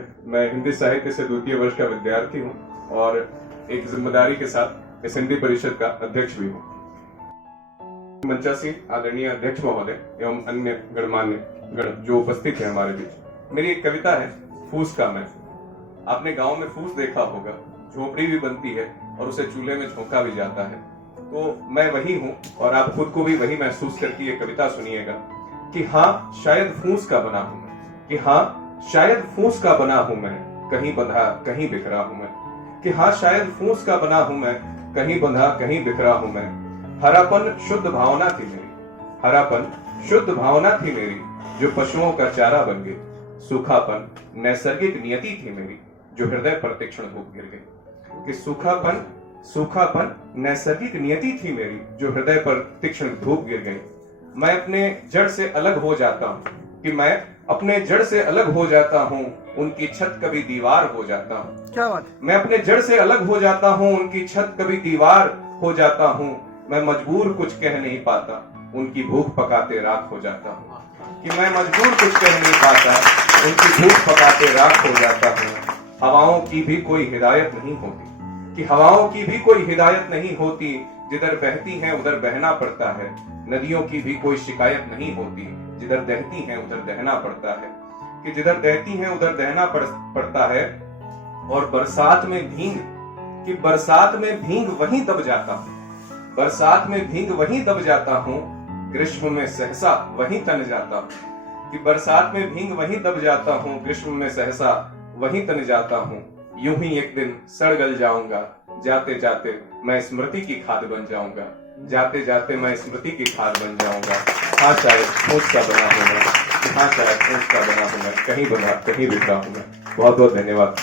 है। मैं हिंदी साहित्य से द्वितीय वर्ष का विद्यार्थी हूँ और एक जिम्मेदारी के साथ इस हिंदी परिषद का अध्यक्ष भी हूँ। मंचासीन आदरणीय अध्यक्ष महोदय एवं अन्य गणमान्य गण जो उपस्थित है हमारे बीच, मेरी एक कविता है फूस का मैं। आपने गांव में फूस देखा होगा, झोपड़ी भी बनती है और उसे चूल्हे में झोंका भी जाता है। तो मैं वही हूँ और आप खुद को भी वही महसूस करके ये कविता सुनिएगा कि हाँ शायद फूस का बना हूं मैं, कि हाँ शायद फूस का बना हूं मैं, कहीं बंधा कहीं बिखरा हूं मैं, कि हाँ शायद फूस का बना हूं मैं, कहीं बंधा कहीं बिखरा हूं मैं। हरापन शुद्ध भावना थी मेरी, हरापन शुद्ध भावना थी मेरी, जो पशुओं का चारा बन गई। सूखापन नैसर्गिक नियति थी मेरी, जो हृदय पर तीक्ष्ण धूप गिर गई। कि सूखापन नैसर्गिक नियति थी मेरी, जो हृदय पर तीक्ष्ण धूप गिर गई। मैं अपने जड़ से अलग हो जाता हूँ, कि मैं अपने जड़ से अलग हो जाता हूँ, उनकी छत कभी दीवार हो जाता हूँ। क्या बात? मैं अपने जड़ से अलग हो जाता हूँ, उनकी छत कभी दीवार हो जाता हूँ। मैं मजबूर कुछ कह नहीं पाता, उनकी भूख पकाते राख हो जाता हूँ। कि मैं मजबूर कुछ कह नहीं पाता, उनकी भूख पकाते राख हो जाता हूँ। हवाओं की भी कोई हिदायत नहीं होती, कि हवाओं की भी कोई हिदायत नहीं होती, जिधर बहती हैं उधर बहना पड़ता है। नदियों की भी कोई शिकायत नहीं होती, जिधर दहती हैं उधर दहना पड़ता है। कि जिधर दहती हैं उधर दहना पड़ता है। और बरसात में भींग, कि बरसात में भींग वहीं दब जाता हूँ, बरसात में भींग वहीं दब जाता हूँ, ग्रीष्म में सहसा वहीं तन जाता हूँ। कि बरसात में भींग वहीं दब जाता हूँ, ग्रीष्म में सहसा वहीं तन जाता हूँ। यूं ही एक दिन सड़ गल जाऊंगा, जाते जाते मैं स्मृति की खाद बन जाऊंगा, जाते जाते मैं स्मृति की खाद बन जाऊंगा। हाँ शायद फूस का बना हूं मैं, हाँ शायद फूस का बना हूं मैं, कहीं बना कहीं बिखरा हूं मैं। बहुत बहुत धन्यवाद।